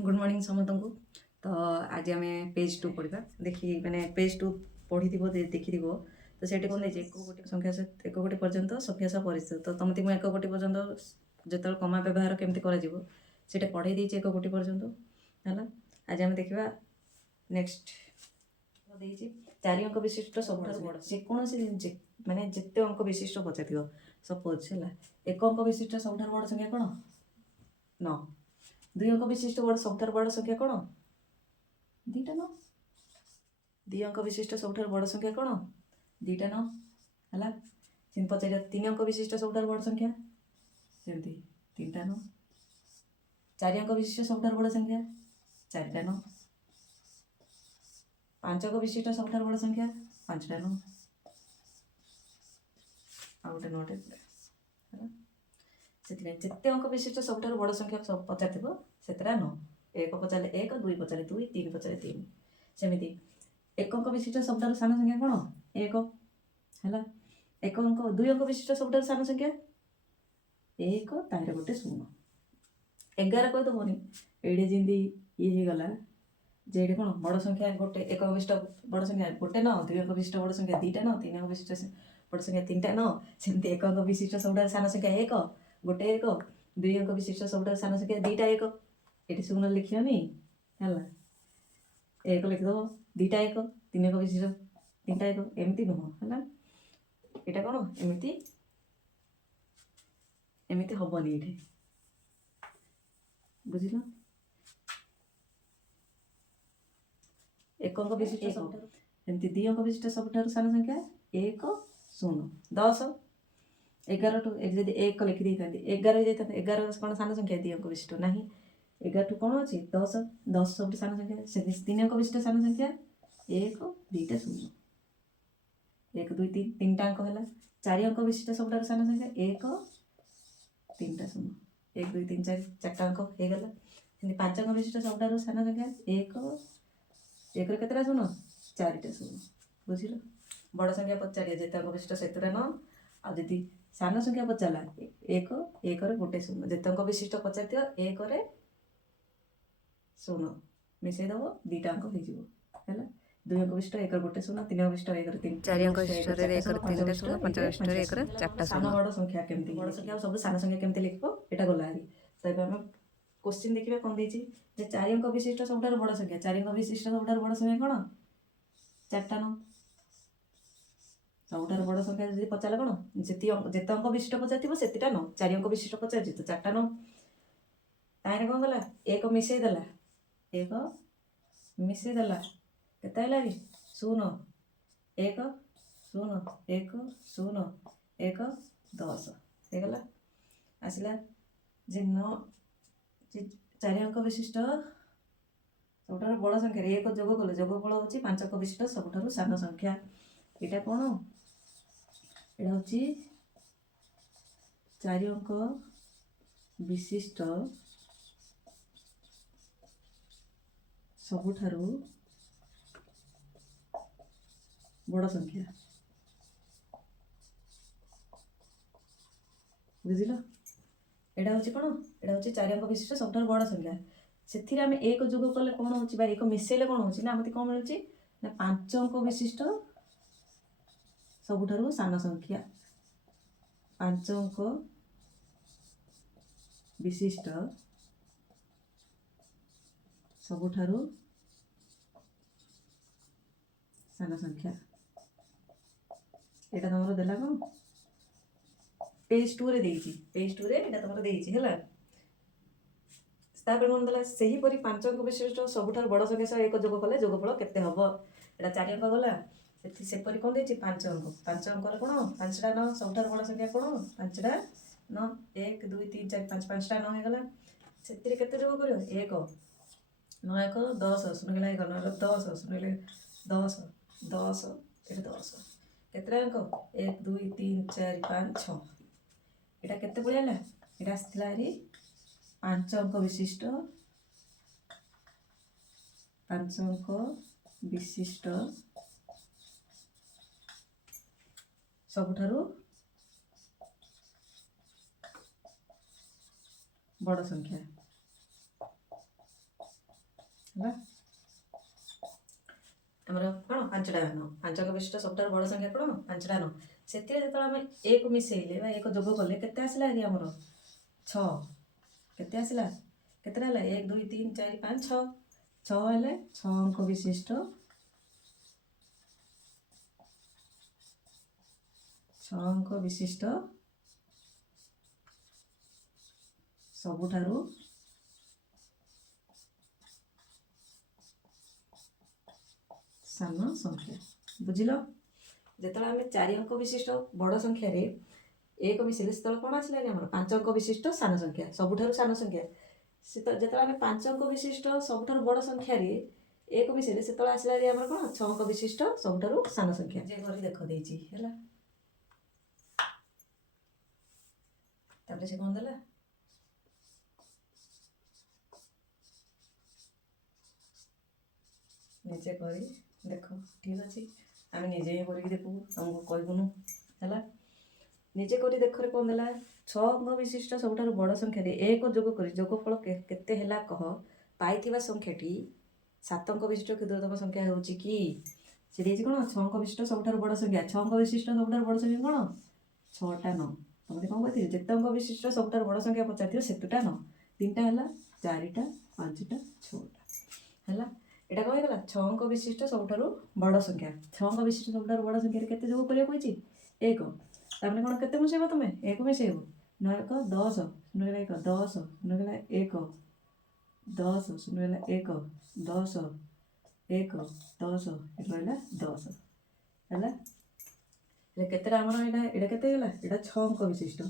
Good morning समस्त को। तो आज आम पेज 2 पढ़ा देखी मैंने पेज 2 पढ़ी देखी तो से कौन एक गोटी संख्या एक गोटी पर्यंत संख्या सह परिचित तो तुमती मुझे एक गोटी पर्यंत जो कमा व्यवहार केमती कर पढ़े देती एक गोटी पर्यंत है। आज आम देखा नेक्स्ट चारि अंक विशिष्ट सब बड़ जेकोसी माने जिते अंक विशिष्ट पचार सपोज है एक अंक विशिष्ट सब बड़ संख्या कौन 9 दुई अंक विशिष्ट बड़ सब बड़ संख्या कौन 2टा 9 2 अंक विशिष्ट सब बड़ संख्या कौन 2टा 9 है। पचार 3 अंक विशिष्ट सब बड़ संख्या सेमती 3टा 9 4 अंक विशिष्ट सब बड़ संख्या 4टा 9 5 अंक विशिष्ट सब बड़ संख्या 5टा 9 आ गोटे 9टे है। जिते अंक विशिष्ट सब बड़ संख्या सब पचार थो से 9 एक पचारे 1 2 पचारे 2 3 पचारे 3 सेमती एक अंक विशिष्ट सब सान संख्या कौन 1 है। एक अंक 2 अंक विशिष्ट सब सान संख्या 1 तार गोटे 0 11 कहीदेवनी ये जमी ये गला जे कौन बड़ संख्या गोटे एक अंक विशिष्ट बड़ संख्या गोटे 9 2 अंक विशिष्ट बड़ संख्या 2टा 9 3 अंक विशिष्ट बड़ संख्या 3टा 9 सेमती एक अंक विशिष्ट सब सान संख्या 1 गोटे 1 2 अंक विशिष्ट सब सान संख्या 2टा 1 ये 0 लिखनी है 1 लिखिदेव 2टा 1 3 अंक विशिष्ट 3टा 1 एमती नुह है। यहाँ कौन एमती एमती हेनी ये बुझल एक अंक विशिष्ट एमती 2 अंक विशिष्ट सब सान संख्या 1 0 10 11 टू जब 1 लिखिदे था 11 11 कौन सान संख्या 2 अंक विशिष्ट ना 11 टू कौन अच्छी 10 10 सब सान संख्या से 3 अंक विशिष्ट सान संख्या 1 2टा 0 1 2 3 3टा अंक है 4 अंक विशिष्ट सब सान संख्या 1 3टा 0 1 2 3 4 4टा अंक हो गला 5 अंक विशिष्ट सब सान संख्या 1 1 केतटा 0 4टा 0 बुझल बड़ संख्या पचार जिते अंक विशिष्ट से 9 आदि सान संख्या पचारा 1 1 गोटे 0 जिते अंक विशिष्ट पचार 1 0 मिसेदेव 2टा अंक हो 2 अंक विशिष्ट 1 गोटे 0 3 अंक विशिष्ट 1 3 4 अंक विशिष्ट 1 3टा 0 5 अंक विशिष्ट 1 4टा सान बड़ संख्या केमती बड़ संख्या सब सान संख्या केमती लिख यहाँ गला हारी तो आम क्वेश्चन देखा कौन देती 4 अंक विशिष्ट सब बड़ संख्या 4 अंक विशिष्ट सब बड़ संख्या कौन 4टा 9 सब बड़ संख्या जी पचार कौन जिते अंक विशिष्ट पचार से 9 4 अंक विशिष्ट पचार तो 4टा 9 तार कौन गला 1 मिसेदेला 1 मिसेदेला केते 0 1 0 1 0 1 10 होगला आसला जे 9 4 अंक विशिष्ट सब बड़ संख्या 1 जोग कले जोगफल हो 5 अंक विशिष्ट सब सान संख्या यहाँ कौन यहाँ हूँ 4 अंक विशिष्ट सबुठारु बड़ संख्या बुझल यहाँ हूँ कौन यहाँ हूँ 4 अंक विशिष्ट सब बड़ संख्या से आम 1 जोग कले कौन हो 1 मिसेले कौन हो ना मत कौन मिलूँ ना 5 अंक विशिष्ट सबुठारु सान संख्या 5 अंक विशिष्ट सबुठारु सान संख्या यहाँ तुम देला कौन पेज 2 रे पेज 2 रे यहाँ तुम है कौन देला से ही परी 5 अंक विशिष्ट सबुठारु बड़ संख्या सह 1 जोग कले जोगफल केते हबो यहाँ 4 अंक गला सेपरी कौन देती 5 अंक 5 अंक कौन 5टा 9 सबुठारु बड़ संख्या कौन 5टा 9 1 2 3 4 5 5टा 9 होगला से केते जोग कर 1 9 1 10 0 1 9 10 0 10 10 ये 10 केते अंक 1 2 3 4 5 6 यहाँ केते पड़ा यहाँ आसला 5 अंक विशिष्ट 5 अंक विशिष्ट सबुठारु बड़ संख्या है आमर कौन पांचटा मान पांचक विशिष्ट सबुठ बड़ संख्या कौन पांचटा मान से जो आम एक मिसेले एक जोग कले के आसला कि आमर 6 केते आसला केतेटा है 1 2 3 4 5 6 6 हेले 6 अंक विशिष्ट 6 अंक विशिष्ट सबुठारु सान संख्या बुझिल जिते आम 4 अंक विशिष्ट बड़ संख्यार एक मिसेले से कौन आसला आम 5 अंक विशिष्ट सान संख्या सबुठारु सान संख्या से जो आम 5 अंक विशिष्ट सबुठारु बड़ संख्यार एक मिसेले से आसला आम कौन 6 अंक विशिष्ट सबुठारु सान संख्या जे कर देख देछि हैला तापर से कौन देला निजे करी देख ठीक अच्छे आम निजे ही कर देखू आमको कहबुनु है निजे कर देख कौन देला 6 अंक विशिष्ट सबुठ बड़ संख्यार एक जोग कर जोगफल केते हैला कह पाइथिबा संख्याटी 7 अंक विशिष्ट क्षुद्रतम संख्या होउची कि से देछि कोन 6 अंक विशिष्ट सबुठ बड़ संख्या 6 अंक विशिष्ट सबुठ बड़ संख्या कोन 6टा 9 तुमते कौन कहते जेते अंक विशिष्ट सबुठ बड़ संख्या पचार सेतुटा 9 3टा हैला 4टा 5टा 6टा हैला एटा कौन होगा 6 अंक विशिष्ट सबुठारु बड़ संख्या 6 अंक विशिष्ट सबुठारु बड़ संख्या केते जोग करिया कहछि 1 तामने कोन केते मिसेबो तमे 1 मिसेबो 9 1 10 0 1 10 0 1 10 0 1 10 1 10 एटा रहला 10 हैला ले केते हमर एटा केते गेला एटा 6 अंक विशिष्ट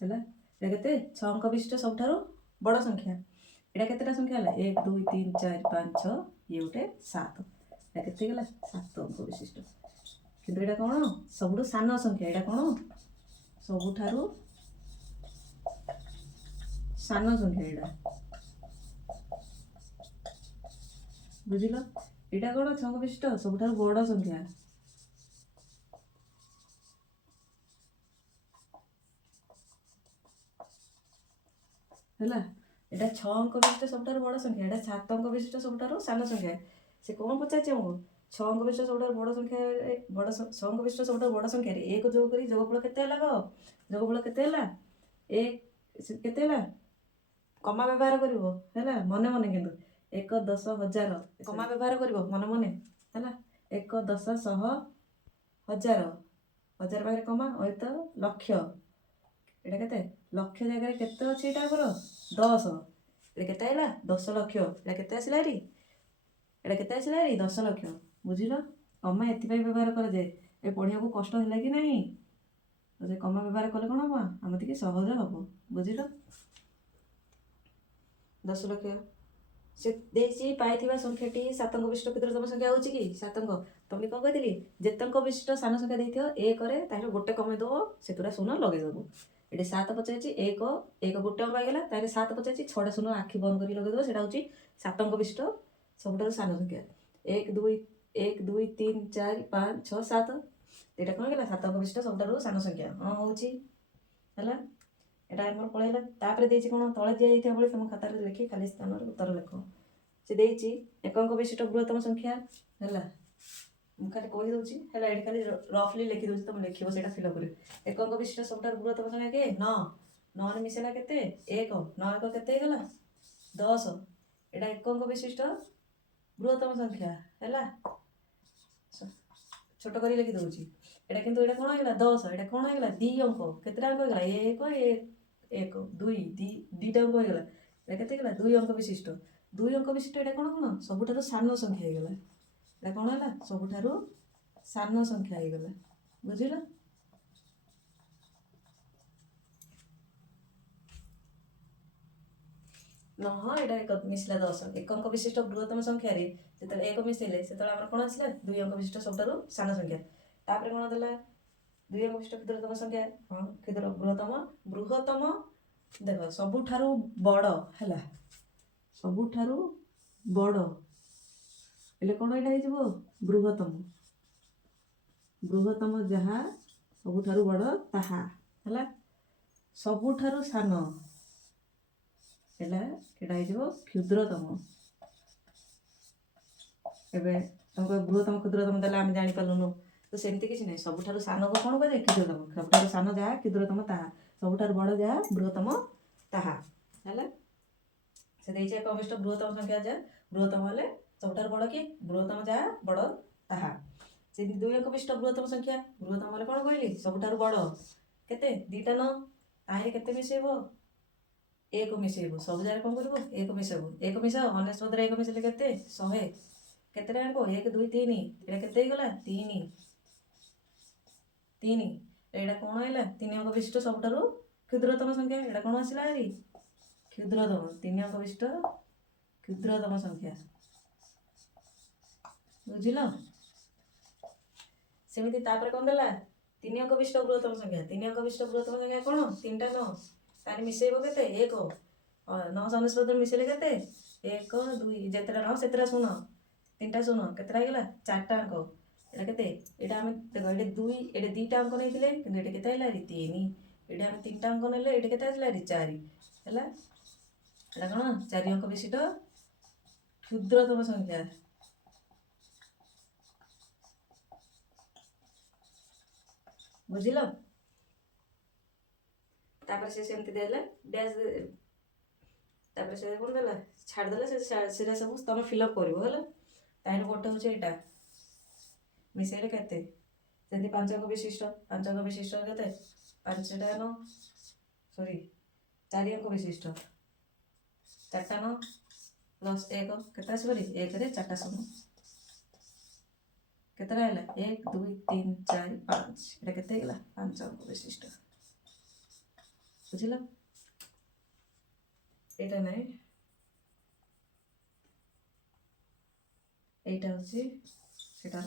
हैला एटा केते 6 अंक विशिष्ट सबुठारु बड़ संख्या एटा केतेटा संख्या है 1 2 3 4 5 6 ये गोटे 7 एटा केते गेला 7 अंक विशिष्ट किंतु एटा कोन सबुठु सान संख्या एटा कोन सबुठारु सान संख्या एटा बुझिल एटा कोन 6 अंक विशिष्ट सबुठारु बड़ संख्या हैला एटा 6 अंक विशिष्ट सबुठारु बड़ संख्या एटा 7 अंक विशिष्ट सबुठारु सान संख्या से कौन पचारछि हमको 6 अंक विशिष्ट सबुठारु बड़ संख्या बड़ 6 अंक विशिष्ट सबुठारु बड़ संख्या रे एक जोग करी जोगफल केते हला गो जोगफल केते हला एक केते हला कमा व्यवहार करिवो हैला मने मने किंतु 1 10 1000 कमा व्यवहार करिवो मने मने हैला 1 10 100 1000 1000 बाहर कमा ओय तो लक्ष एटा केते लक्ष जगह केते अछि एटा पर 10 एटा केते आइला 10 लक्ष एटा केते आसिला री एटा केते आसिला री 10 लक्ष बुझिलो कमा एति पई व्यवहार कर जे ए पढिया को कष्ट होला कि नहीं तो जे कमा व्यवहार कले कोन हबो हमति के सहज हबो बुझिलो 10 लक्ष से देसी पाइथिबा संख्याटी 7 अंक विशिष्ट क्षुद्रतम संख्या होची कि 7 अंक तमने कोन कहतिली जेते अंक विशिष्ट सान संख्या देथियो ए करे ताहे गोटे कमे दो सेतुरा शून्य लगे दबो एटे 7 पचाइछि 1 1 गोटे अंक आइगला तारे 7 पचाइछि 6टा शून्य आखि बंद करी लगे दो सेटा होची 7 अंक विशिष्ट सबुठारु सान संख्या 1 2 1 2 3 4 5 6 7 एटा कोन गेला 7 अंक विशिष्ट सबुठारु सान संख्या हां होची हला एटा हमर पळेला तापरे देछि कोन तळे दिया जाइथिया बळे तम खाता रे लिखि खाली स्थान रे उत्तर लिखो से देछि एक अंक विशिष्ट बृहत्तम संख्या हला मु खाली कहि दोछि हला एडी खाली रफली लिखि दोछि तम लिखिबो सेटा फिल करियो एक अंक विशिष्ट सबुठारु बृहत्तम संख्या के 9 9 रे मिसेला केते 1 9 1 केते गेला 10 एटा एक अंक विशिष्ट बृहत्तम संख्या हला छोट करी लिखि दोछि एटा किंतु एटा कोन गेला 10 एटा कोन गेला 2 अंक केतेटा अंक गेला 1 1 2 2टा अंक गेला एटा केते गेला 2 अंक विशिष्ट 2 अंक विशिष्ट एटा कोन सबुठारु सान संख्या हे गेला एटा कोन हला सबुठारु सान संख्या हे गेला बुझिला न हाँ एटा एक मिसला 10 एक अंक विशिष्ट बृहत्तम संख्या रे जेतले एक मिसेले सेतले हमर कोन आसला 2 अंक विशिष्ट सबुठारु सान संख्या तापरे कोन देला 2 अंक विशिष्ट क्षुद्रतम संख्या हां क्षुद्र बृहत्तम देखो सबुठारु बड़ हैला सबुठारु बड़ एले कोन एटा हे जबो बृहत्तम जहा सबुठारु बड़ ताहा हैला सबुठारु सान ହେଲା ଏଇଟା ହେଇଯିବ କ୍ଷୁଦ୍ରତମ। ଏବେ ତମକୁ ବୃହତ୍ତମ କ୍ଷୁଦ୍ରତମ ଦେଲେ ଆମେ ଜାଣିପାରିଲୁନୁ, ତ ସେମିତି କିଛି ନାହିଁ। ସବୁଠାରୁ ସାନକୁ କ'ଣ କୁହାଯାଏ? କ୍ଷୁଦ୍ରତମ। ସବୁଠାରୁ ସାନ ଯାହା କ୍ଷୁଦ୍ରତମ ତାହା, ସବୁଠାରୁ ବଡ଼ ଯାହା ବୃହତ୍ତମ ତାହା। ହେଲା ସେ ଦେଇଛି ଏକବିଷ୍ଟ ବୃହତ୍ତମ ସଂଖ୍ୟା ଯାହା, ବୃହତ୍ତମ ହେଲେ ସବୁଠାରୁ ବଡ଼ କି? ବୃହତ୍ତମ ଯାହା ବଡ଼ ତାହା। ସେମିତି ଦୁଇ ଏକବିଷ୍ଟ ବୃହତ୍ତମ ସଂଖ୍ୟା, ବୃହତ୍ତମ ହେଲେ କ'ଣ କହିଲି? ସବୁଠାରୁ ବଡ଼। କେତେ? ଦୁଇଟା ନ, ତାହିଁରେ କେତେ ମିଶେଇବ? ଏକ ମିଶେଇବ। ସବୁ ଜାଗାରେ କ'ଣ କରିବ? ଏକ ମିଶେଇବ। ଏକ ମିଶାଅ, 99ରେ ଏକ ମିଶେଇଲେ କେତେ? 100। କେତେଟା ଆଣିବ? 1 2 3। ଏଇଟା କେତେ ହେଇଗଲା? 3। ଏଇଟା କ'ଣ ହେଲା? 3 ଅଙ୍କ ବିଶିଷ୍ଟ ସବୁଠାରୁ କ୍ଷୁଦ୍ରତମ ସଂଖ୍ୟା। ଏଇଟା କ'ଣ ଆସିଲା ଭାରି? କ୍ଷୁଦ୍ରତମ। 3 ଅଙ୍କ ବିଶିଷ୍ଟ କ୍ଷୁଦ୍ରତମ ସଂଖ୍ୟା। ବୁଝିଲ? ସେମିତି ତାପରେ କ'ଣ ଦେଲା? 3 ଅଙ୍କ ବିଶିଷ୍ଟ ବୃହତ୍ତମ ସଂଖ୍ୟା। 3 ଅଙ୍କ ବିଶିଷ୍ଟ ବୃହତ୍ତମ ସଂଖ୍ୟା କ'ଣ? 3ଟା 9। ତାହେଲେ ମିଶେଇବ କେତେ? 1। 999 ମିଶେଇଲେ କେତେ? 1 2। ଯେତେଟା 9 ସେତେଟା ଶୂନ। 3ଟା ଶୂନ। କେତେଟା ହେଇଗଲା? 4ଟା ଅଙ୍କ। ଏଇଟା କେତେ? ଏଇଟା ଆମେ ଦେଖ, ଏଇଟା 2, ଏଇଟା 2ଟା ଅଙ୍କ ନେଇଥିଲେ, କିନ୍ତୁ ଏଇଟା କେତେ ହେଲା? 3। ଏଇଟା ଆମେ 3ଟା ଅଙ୍କ ନେଲେ, ଏଇଟା କେତେ ଆସିଲା? 4 ହେଲା। ଏଇଟା କ'ଣ? 4 ଅଙ୍କ ବିଶିଷ୍ଟ କ୍ଷୁଦ୍ରତମ ସଂଖ୍ୟା। ବୁଝିଲ? ତାପରେ ସେ ସେମିତି ଦେଲେ ଡ୍ୟାସ୍, ତାପରେ ସେ କ'ଣ ଦେଲା? ଛାଡ଼ିଦେଲେ। ସେଟା ସବୁ ତମେ ଫିଲ୍ଅପ୍ କରିବ ହେଲା। ତାହେଲେ ଗୋଟେ ହେଉଛି ଏଇଟା ମିଶେଇଲେ କେତେ? ସେମିତି 5 ଅଙ୍କ ବିଶିଷ୍ଟ। 5 ଅଙ୍କ ବିଶିଷ୍ଟ କେତେ? 5ଟା 9, ସରି 4 ଅଙ୍କ ବିଶିଷ୍ଟ। 4ଟା 9 ପ୍ଲସ୍ 1 କେତେ ଆସିବ? 1ରେ 4ଟା ଶୂନ। କେତେଟା ହେଲା? 1 2 3 4 5। ଏଇଟା କେତେ ହେଇଗଲା? 5 ଅଙ୍କ ବିଶିଷ୍ଟ। ବୁଝିଲ? ଏଇଟା ନାହିଁ, এইটা হচ্ছে সেটার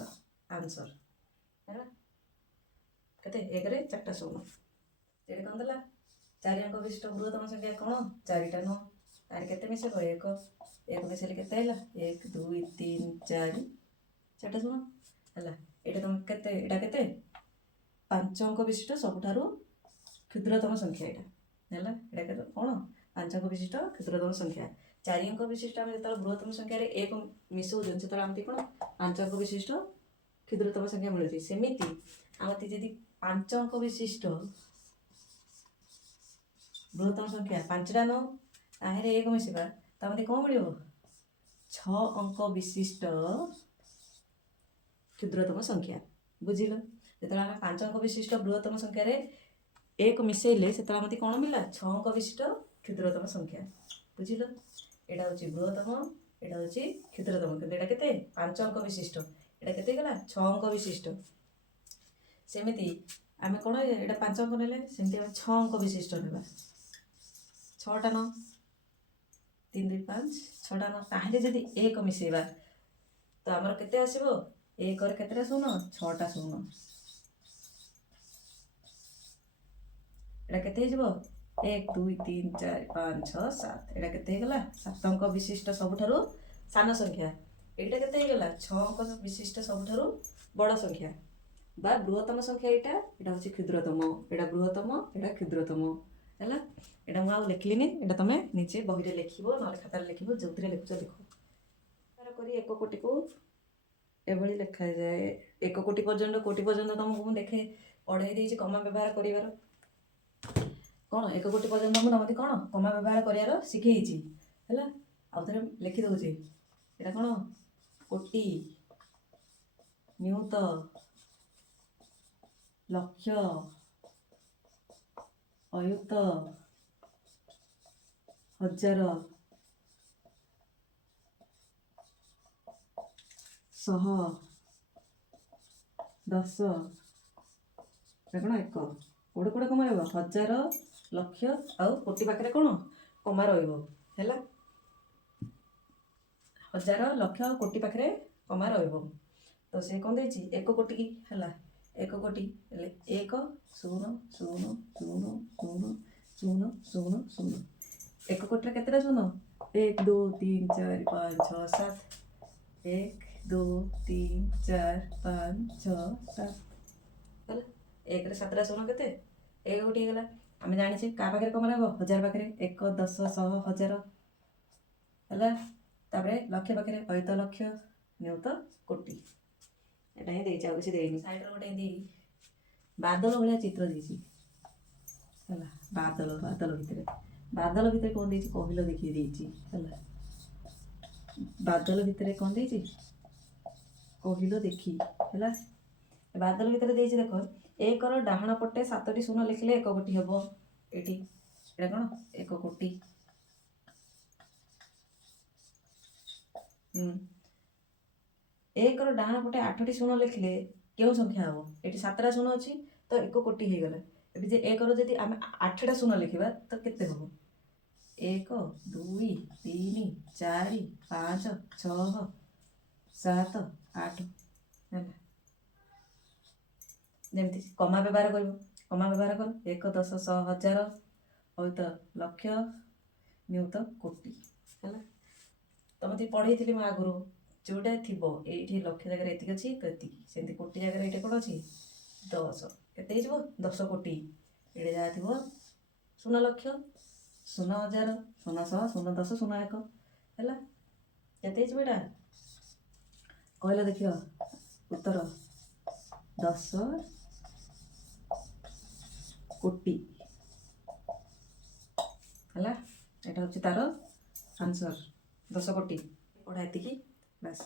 আনসর ହେଲା। କେତେ? 1ରେ 4ଟା ଶୂନ। ସେଇଟା କ'ଣ ଦେଲା? 4 ଅଙ୍କ ବିଶିଷ୍ଟ ବୃହତ୍ତମ ସଂଖ୍ୟା କ'ଣ? 4ଟା 9। ତାହେଲେ କେତେ ମିଶେଇବ? 1 ମିଶେଇଲେ କେତେ ହେଲା? 1 2 3 4 4ଟା ଶୂନ ହେଲା। ଏଇଟା ତମ କେତେ? ଏଇଟା କେତେ? 5 ଅଙ୍କ ବିଶିଷ୍ଟ ସବୁଠାରୁ କ୍ଷୁଦ୍ରତମ ସଂଖ୍ୟା ଏଇଟା ହେଲା। ଏଇଟା କେତେ? କ'ଣ? 5 ଅଙ୍କ ବିଶିଷ୍ଟ କ୍ଷୁଦ୍ରତମ ସଂଖ୍ୟା। 4 ଅଙ୍କ ବିଶିଷ୍ଟ ଆମେ ଯେତେବେଳେ ବୃହତ୍ତମ ସଂଖ୍ୟାରେ 1 ମିଶଉଛନ୍ତି, ସେତେବେଳେ ଆମକୁ କ'ଣ? 5 ଅଙ୍କ ବିଶିଷ୍ଟ କ୍ଷୁଦ୍ରତମ ସଂଖ୍ୟା ମିଳୁଛି। ସେମିତି ଆମକୁ ଯଦି 5 ଅଙ୍କ ବିଶିଷ୍ଟ ବୃହତ୍ତମ ସଂଖ୍ୟା 5ଟା 9, ତାହେଲେ 1 ମିଶିବା, ତ ଆମକୁ କ'ଣ ମିଳିବ? 6 ଅଙ୍କ ବିଶିଷ୍ଟ କ୍ଷୁଦ୍ରତମ ସଂଖ୍ୟା। ବୁଝିଲ? ଯେତେବେଳେ ଆମେ 5 ଅଙ୍କ ବିଶିଷ୍ଟ ବୃହତ୍ତମ ସଂଖ୍ୟାରେ 1 ମିଶେଇଲେ, ସେତେବେଳେ ଆମକୁ କ'ଣ ମିଳିଲା? 6 ଅଙ୍କ ବିଶିଷ୍ଟ କ୍ଷୁଦ୍ରତମ ସଂଖ୍ୟା। ବୁଝିଲ? ଏଇଟା ହେଉଛି ବୃହତ୍ତମ, ଏଇଟା ହେଉଛି କ୍ଷୁଦ୍ରତମ। କିନ୍ତୁ ଏଇଟା କେତେ? 5 ଅଙ୍କ ବିଶିଷ୍ଟ। ଏଇଟା କେତେ ହେଇଗଲା? 6 ଅଙ୍କ ବିଶିଷ୍ଟ। ସେମିତି ଆମେ କ'ଣ? ଏଇଟା 5 ଅଙ୍କ ନେଲେ, ସେମିତି ଆମେ 6 ଅଙ୍କ ବିଶିଷ୍ଟ ନେବା। 6ଟା 9 3 2 5 6ଟା 9। ତାହେଲେ ଯଦି 1 ମିଶେଇବା, ତ ଆମର କେତେ ଆସିବ? 1ରେ କେତେଟା ଶୂନ? 6ଟା ଶୂନ। ଏଇଟା କେତେ ହେଇଯିବ? 1 2 3 4 5 6 7। ଏଇଟା କେତେ ହେଇଗଲା? 7 ଅଙ୍କ ବିଶିଷ୍ଟ ସବୁଠାରୁ ସାନ ସଂଖ୍ୟା। ଏଇଟା କେତେ ହେଇଗଲା? 6 ଅଙ୍କ ବିଶିଷ୍ଟ ସବୁଠାରୁ ବଡ଼ ସଂଖ୍ୟା ବା ବୃହତ୍ତମ ସଂଖ୍ୟା। ଏଇଟା ହେଉଛି କ୍ଷୁଦ୍ରତମ। ଏଇଟା ବୃହତ୍ତମ, ଏଇଟା କ୍ଷୁଦ୍ରତମ ହେଲା। ଏଇଟା ମୁଁ ଆଉ ଲେଖିଲିନି, ଏଇଟା ତମେ ନିଜେ ବହିରେ ଲେଖିବ, ନହେଲେ ଖାତାରେ ଲେଖିବ, ଯେଉଁଥିରେ ଲେଖୁଛ ଲେଖ। କରି 1 କୋଟିକୁ ଏଭଳି ଲେଖାଯାଏ। 1 କୋଟି ପର୍ଯ୍ୟନ୍ତ, କୋଟି ପର୍ଯ୍ୟନ୍ତ ତମକୁ ମୁଁ ପଢ଼େଇ ଦେଇଛି କମା ବ୍ୟବହାର କରିବାର। କ'ଣ? 1 କୋଟି ପର୍ଯ୍ୟନ୍ତ ମୁଁ ତମକୁ କ'ଣ? କମା ବ୍ୟବହାର କରିବାର ଶିଖେଇଛି ହେଲା। ଆଉ ଥରେ ଲେଖି ଦେଉଛି। ଏଇଟା କ'ଣ? କୋଟି, ନିୟୁତ, ଲକ୍ଷ, ଅୟୁତ, ହଜାର, ଶହ, 10। ଏଇଟା କ'ଣ? 1 କୋଉଠି କୋଉଠି କମା ରହିବ? ହଜାର, ଲକ୍ଷ ଆଉ କୋଟି ପାଖରେ କ'ଣ? କମା ରହିବ ହେଲା। ହଜାର, ଲକ୍ଷ ଆଉ କୋଟି ପାଖରେ କମା ରହିବ। ତ ସେ କ'ଣ ଦେଇଛି? 1 କୋଟି ହେଲା। 1 କୋଟି ହେଲେ 1 0 0 0 0 0 0 0। 1 କୋଟିରେ କେତେଟା ଶୂନ? 1 2 3 4 5 6 7। 1 2 3 4 5 6 7 ହେଲା। 1ରେ 7ଟା ଶୂନ କେତେ? 1 କୋଟି ହେଇଗଲା। आम जाने क्या पाखे कम हम 1000 पाखे 1 10 100 1000 है तापर लक्ष पाखे अयुत लक्ष नियुत कोटि एटा ही देछि आ किसी देनी साइड रे गोटे एंदी बादल भाया चित्र देछि है बादल बादल भितर कौन देछि कहलो देखि देछि है बादल भितर कौन देछि कहलो देखि है बादल भितर देछि देख 1 ର ଡାହାଣ ପଟେ 7ଟି ଶୂନ ଲେଖିଲେ 1 କୋଟି ହେବ ଏଠି ଏଟା କଣ 1 କୋଟି 1 ର ଡାହାଣ ପଟେ 8ଟି ଶୂନ ଲେଖିଲେ କେଉଁ ସଂଖ୍ୟା ହେବ ଏଠି 7ଟା ଶୂନ ଅଛି ତ 1 କୋଟି ହେଇଗଲା ଏବେ ଯେ 1 ର ଯଦି ଆମେ 8ଟା ଶୂନ ଲେଖିବା ତ କେତେ ହେବ 1 2 3 4 5 6 7 8 ହେଲା जमी कमा व्यवहार कर कमा व्यवहार कर 1 10 100 1000 अयुत लक्ष नियुत कोटि है तो मत पढ़े थी आगुरी जोटा थी ये लक्ष जगह ये अच्छी तो ये सेमती कोटि जगह ये कौन अच्छी 10 के 10 कोटि ये जहाँ थी शून लक्ष 0 1000 0 100 0 10 0 1 है के कहल देखिए उत्तर 10 कोटि है यहाँ हूँ तार आंसर 10 कोटि पढ़ा ये बस।